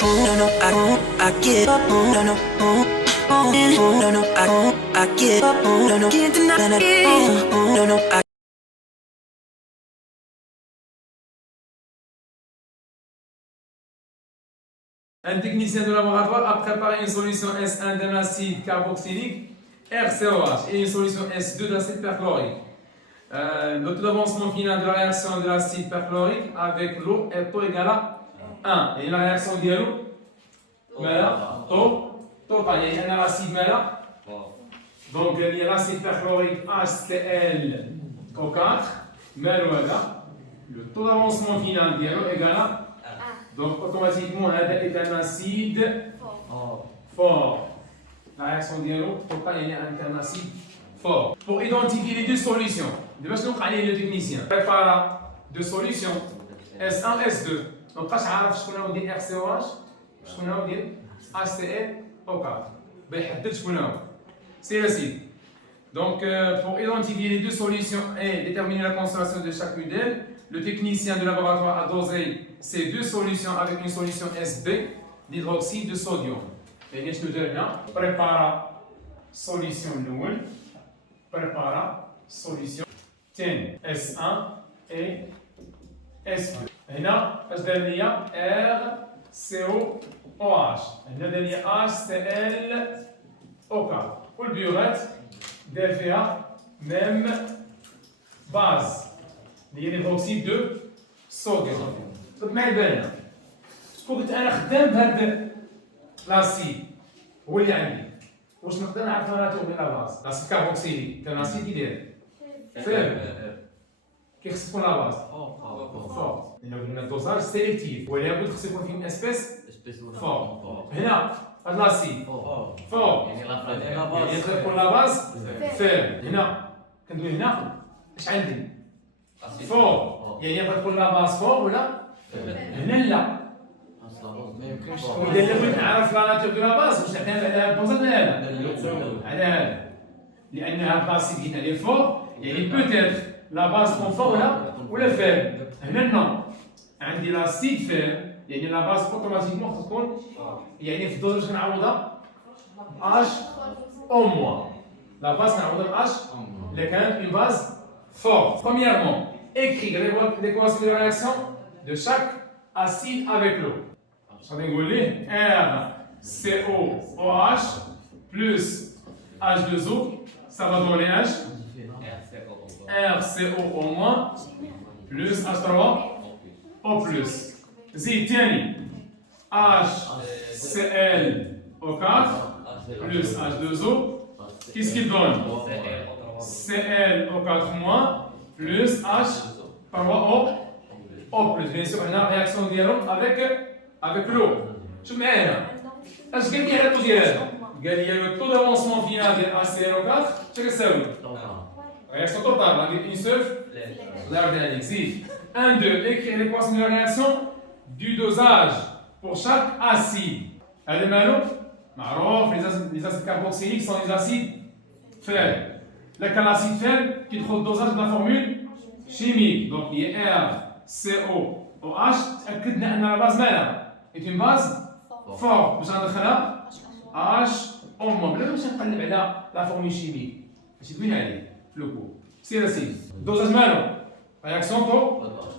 no, no, I get up, no, no, no, no, I get up, no, no, can't deny it, no, no, I. Un technicien de laboratoire a préparé une solution S1 d'un acide carboxylique RCOH et une solution S2 d'acide perchlorique. Le taux d'avancement final de la réaction de l'acide perchlorique avec l'eau est taux égal à 1. Et la réaction ديالو مالا طوطا يعني أنا l'acide مالا donc il y a l'acide perchlorique HClO4 مالو هذا le taux d'avancement final ديالو égal à donc automatiquement هذا est un acide fort. La réaction ديالو طوطا يعني un acide fort. Pour identifier les deux solutions, de باش نوقع عليه le technicien prépare deux solutions S1 S2. ما بقاش عارف شكون هو ديال RCOH شكون هو ديال HClO4 بيحدد شكون هو. C'est l'acide. Donc pour identifier les deux solutions et déterminer la concentration de chacune d'elles, le technicien de laboratoire a dosé ces deux solutions avec une solution SB d'hydroxyde de sodium. Et nous devons préparer solution nouvelle, préparer solution S1 et S2. هنا اش دار ليا RCOOH هنا دار ليا HClO4 والبيوغات دار فيها ميم باز اللي هي الهيدروكسيد دو صوديوم. طب ما يبان شكون قلت انا خدام بهاد لاسيد هو اللي عندي واش نقدر نعرف ناتور ديال لا باز لاسيد كاربوكسيليك كان لاسيد كيداير فاهم كيخص تكون لا باز فور لأنه قلنا الدوزاج سيليكتيف ولا بد خص يكون فيه اسبيس فور. هنا هاد لاسيد فور يعني يقدر يكون لا باز فير. هنا كندوي هنا اش عندي فور يعني يقدر يكون لا باز فور ولا هنا لا. إذا بغيت نعرف لا ناتور دو لا باز واش نعتمد على هاد الدوزاج ولا هذا على هذا لأن هاد لاسيد هنا اللي فور يعني بوتيتر لا باز تكون فور ولا فير. هنا نو عندي لاسيد فير يعني لا باز اوتوماتيكمون خص تكون يعني في الدوز باش كنعوضها اش او موان لا باز كنعوضها باش الا كانت اون باز فور. Premièrement, écrire l'équation de réaction de chaque acide avec l'eau. غادي نقول ليه RCOOH plus H2O ça va donner H RCO plus H3O plus. زيد تاني HClO4 plus H2O. Qu'est-ce qu'il donne ClO4 plus H3O plus. Bien sûr, on a la réaction ديالهم avec l'eau. شوف معايا اش قال لي على الطو ديال هذا؟ قال لي le taux d'avancement final ديال HClO4 اش كتساوي؟ Réaction totale, on a une seule l'air d'analyse. 1, 2, écrire l'équation de la réaction du dosage pour chaque acide. هذا مالو معروف les acides carboxyliques sont des acides faibles. Là quand l'acide faible qui trouve le dosage de la formule chimique. Donc il y a RCOOH تأكدنا أن la base مالها est une base forte. باش ندخلها H أم بلا باش نقلب على la formule chimique. ماشي دوين عليه. Le cours. C'est l'acide. Dosage malo. Réaction taux.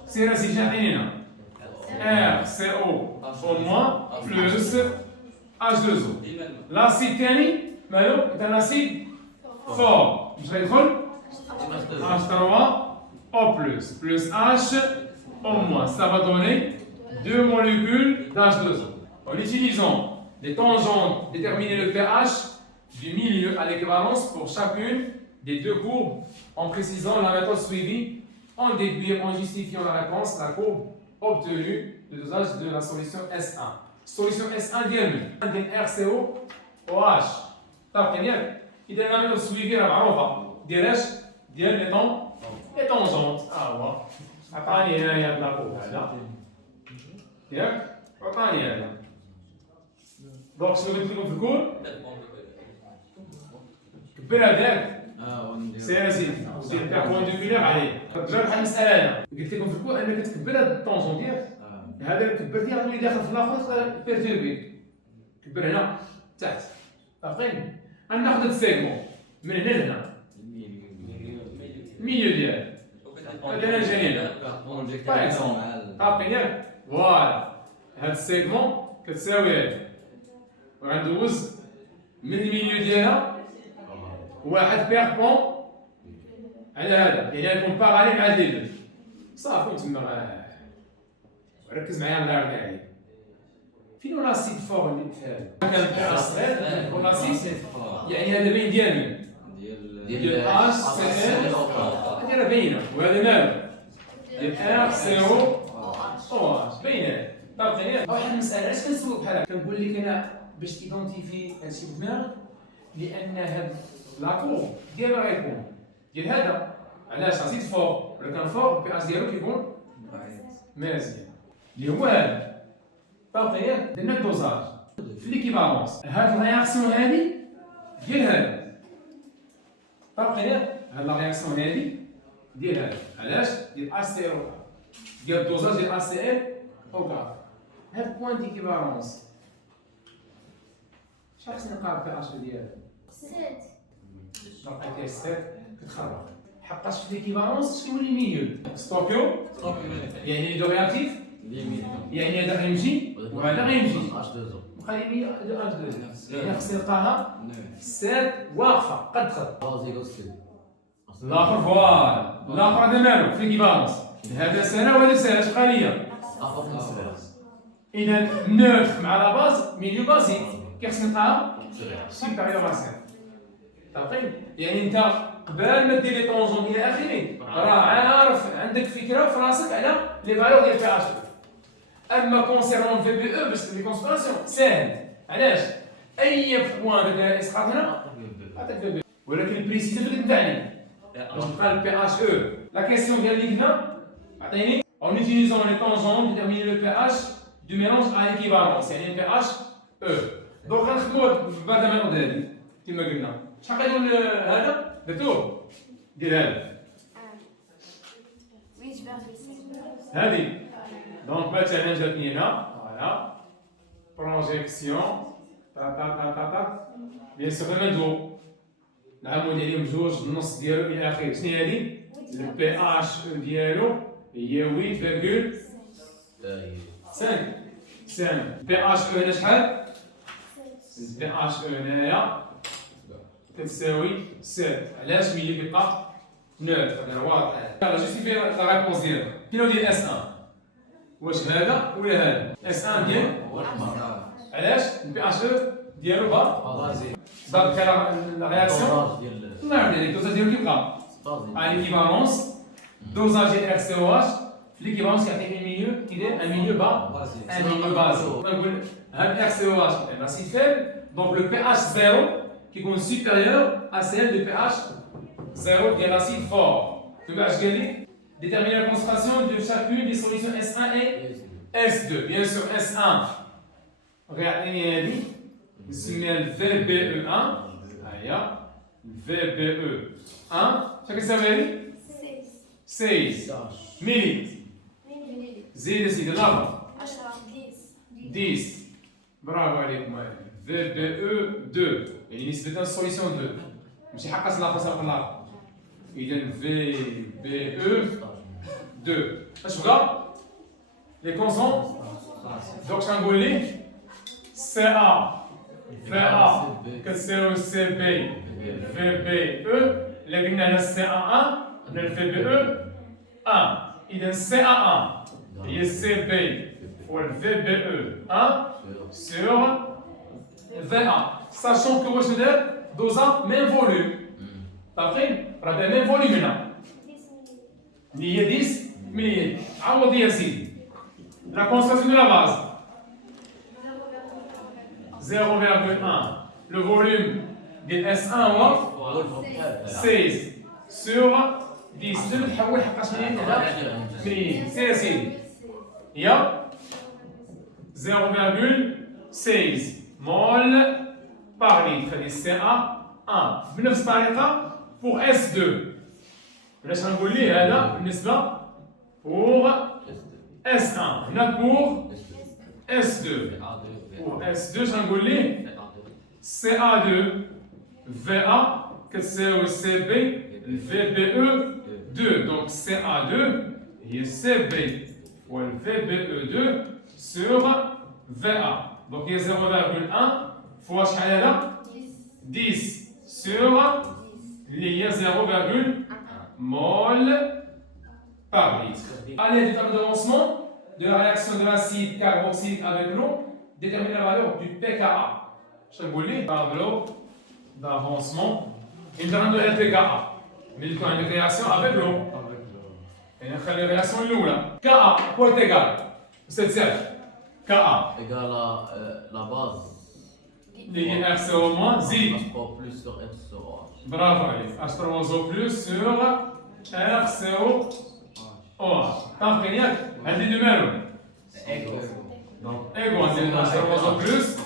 C'est l'acide. J'ai rien. RCO au moins plus H2O. L'acide tani malo est un acide fort. Je vais dire H3O plus H au moins. Ça va donner deux molécules d'H2O. En utilisant les tangentes, déterminer le pH du milieu à l'équivalence pour chacune des deux courbes en précisant la méthode suivie, en déduisant, en justifiant la réponse, la courbe obtenue, le dosage de la solution S1. Solution S1 ديالنا عندنا RCOOH. طابقين ياك؟ إذا la méthode suivie راه معروفة. ديال اش؟ ديال لي طونجونت. هو. عطاني هنايا هاد لاكوب هذا. ياك؟ عطاني هذا. دونك شنو قلت لكم في الكور؟ كبر هذاك. سير سيدي دير بونديكولير عليه. جرب بحال المساله هنا قلت لكم في الكور انك تكبر هاد الطونجون ديالك هذا كبرتي غتولي داخل في الاخر تقدر بيرتوربي. كبر هنا تحت عارفين غناخد هاد السيغمون من هنا لهنا الميليو ديالو هذا انا جاي هنا باغ اكزومبل عارفين ياك فوالا هاد السيغمون كتساوي هادي وغندوز من الميليو ديالها واحد بيغبون على هذا يعني غنكون باغالي مع هاد لي دو صافي تما ركز معايا الله يرضي عليك. فين لاسيد فور اللي في هذا؟ كان تاع الصغير ولاسيد يعني هذا باين ديال مين؟ ديال اش سي ال هذه راه باينه وهذا مالو؟ ديال ار سي او او اش باينه. طابقين واحد المساله علاش كنسولك بحال هكا كنقول لك انا باش تيدونتيفي هادشي في دماغك لان هاد لاكور ديالو راه يكون ديال هذا علاش لاسيد فور ولا كان فور البي اش ديالو كيكون مزيان اللي هو هذا. طابقين درنا الدوزاج في ليكيفالونس هاد الرياكسيون هادي ديال هذا طابقين هاد لا رياكسيون هادي ديال هذا علاش ديال اش سي او ديال الدوزاج ديال اش سي ال او كاع هاد بوان ديكيفالونس شحال خصني نلقى في اش ديالها؟ 7 لقيتيها 7 كتخربق حقاش في ليكيفالونس كيولي ميليو ستوكيو يعني لي دو رياكتيف يعني هذا غيمشي وهذا غيمشي وخلي لي دو اش دو يعني خصني نلقاها 7 واقفه قد خط الاخر فوالا الاخر هذا مالو في ليكيفالونس هذا سنه وهذا سنه اش بقى ليا اذا نوتر مع لا باز ميليو بازيك كي خصني نلقاها سوبيريور ا 7 طابقين يعني انت قبل ما دير لي طونجون الى اخره راه عارف عندك فكره في راسك على لي فالور ديال بي اش اما كونسيرون في بي او باش لي كونسبيراسيون ساهل علاش اي بوان ديال اسقاط هنا عطيك في بي ولكن البريسيزون في التعليم باش نلقى البي اش او لا كيسيون ديال اللي هنا عطيني en utilisant les tangentes déterminer le pH du mélange à équivalence يعني pH E دونك غنخدمو بهذا الميثود هادي كما قلنا شحال غيدير هذا درتوه دير هذا 8,6 هذه دونك مثلا جاتني هنا فوالا بروجيكسيون تا تا تا تا تا بيان سور نمدو نعاود عليهم جوج النص ديالو الى اخره شنو هي هذه البي اش ديالو هي 8.5 بي اش او هنا شحال بي اش او هنايا كتساوي 7 علاش ملي كيبقى نوتر هذا واضح يلاه جوستيفي لا ريبونس ديالك فين هو ديال اس 1 واش هذا ولا هذا اس 1 ديال علاش البي اش او ديالو بازي دونك لا رياكسيون الله يرضي عليك الدوزاج ديالو كيبقى ا ليكيفالونس دوزاج ديال ار سي او اش في ليكيفالونس كيعطيني ميليو كيدير ان ميليو ان ميليو بازي نقول هاد ار سي او اش ان اسيد فيبل دونك لو بي اش 0 كيكون سوبيريور ا سيل دو بي اش 0 ديال l'acide fort. Tu vas regarder déterminer la concentration de chacune des solutions S1 et S2. Bien sûr, S1, regardez, نسميها ال VBE1. هيا VBE1. شحال كيساوي هادي؟ 6 ملي. زيد سيدي لافا. 10 برافو عليكم. VBE2 يعني نسبة solution 2. ماشي حقاش لافا سابق لافا. إذا VBE2 اش بقى؟ لي كونسون دونك شنقول ليه؟ CA VA كتساوي CB VBE إلا قلنا على CA1 قلنا VBE1 إذا CA1 هي CB و VBE1 sur VA sachant que واش ندير دوزا ميم فوليوم طابقين راه دا ميم فوليوم هنا اللي هي 10 ملي عوض يا سيدي لا كونستانسيون دو لا باز 0,1 لو فوليوم ديال اس 1 هو 16 سور 10 دابا تحول حقاش ملي على ملي سي يا سيدي هي 0,16 مول par litre هذه CA1 بنفس الطريقة pour S2 علاش غنقول ليه هذا بالنسبة pour S1. Là pour S2. Pour S2, j'engoulé CA2, VA, que c'est au CB, VBE 2. Donc CA2 et CB ou le VBE2 sur VA. Donc il y a 0,1 fois là 10 sur il y a 0,1 mol par litre. À l'aide du tableau d'avancement de la réaction de l'acide carboxylique avec l'eau, détermine la valeur du pKa. Je vous dis, tableau d'avancement, il donne le pKa. Mais il y a une réaction avec l'eau. Et il y a une réaction l'eau. Ka, quoi est égal? C'est ça. Ka. Égal à la base. Il y a RCO moins, Z. H3 plus sur H sur OH. Bravo, H3O plus sur RCO OH. T'as pris un des numéros. Donc, égaux, H3O plus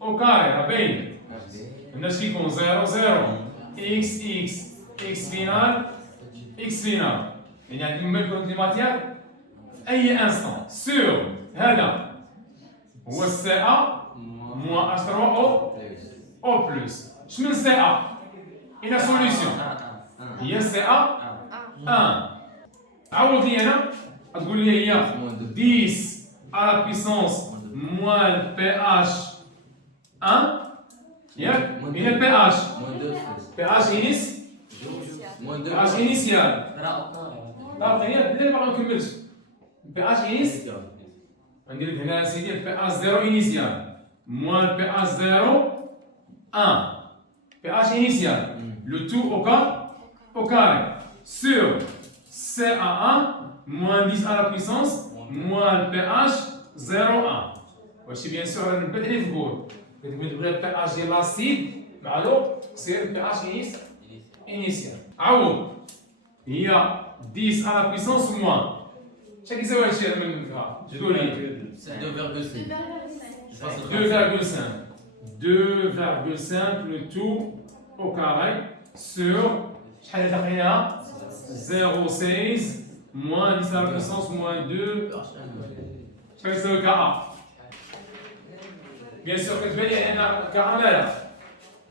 au carré, à bête. On a ici qu'on 0, 0, x, x, x final. Il y a une nouvelle quantité de matière. À un instant, sur, هذا هو CA moins H3O O plus. Je mets CA. Il y a solution. Il y a CA 1. عوض لي هنا تقول لي هي 10 à la puissance moins le pH 1. Il y a pH. pH pH initial. لا خلينا ليه ما نكملش. pH initial. ندير لك هنا سيدي pH 0 initial moins pH 0 1. pH initial. Le tout au carré sur CA1 moins 10 à la puissance moins le pH 0,1. واش bien sûr رانا نبدل في الجول. كتبغي تبغي pH ديال l'acide مع l'eau سير pH initial. عوض هي 10 à la puissance moins. شحال كيساوي هادشي من الجرا؟ قولوا لي 2,5 le tout au carré sur شحال لقيناها 0,16 moins 10 à la puissance moins 2 شحال يساوي كا bien sûr كتبان لي هنا كا مالها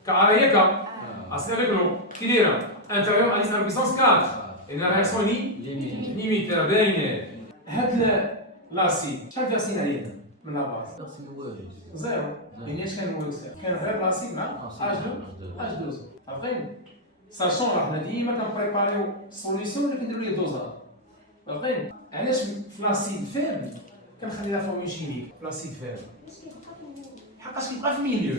كا هي كا اصل avec l'eau كي دايره inférieur à 10 à la puissance 4 et la réaction limite باينه هاد لاسيد شحال فيها سين علينا من لا باز زيرو يعني اش كان هو كان غير لاسيد مع H2 après sachant راح ديما كنبريباريو سوليسيون اللي كنديرو ليه دوزات فاهمين علاش في لاسيد فيبل كنخلي لا فورمول شيميك في لاسيد فيبل حقاش كيبقى في الميليو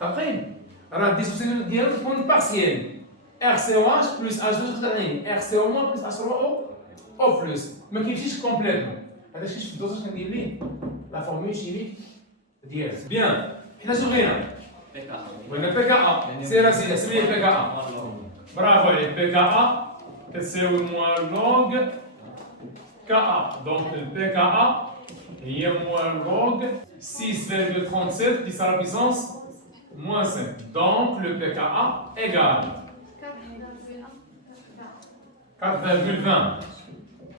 فاهمين راه الديسوسيون ديالو تكون بارسيال RCOH plus H2 تقدر RCO- plus H3O O plus ما كيمشيش كومبليتمون هذا شي في الدوزاج كندير ليه لا فورمول شيميك ديالو بيان حنا شنو بغينا ولا PKA سير اسيدي سميه PKA برافو عليك PKA تساوي موان لوغ KA donc le PKA هي موان لوغ 6,37 10 à la puissance moins 5 donc le PKA égale 4,20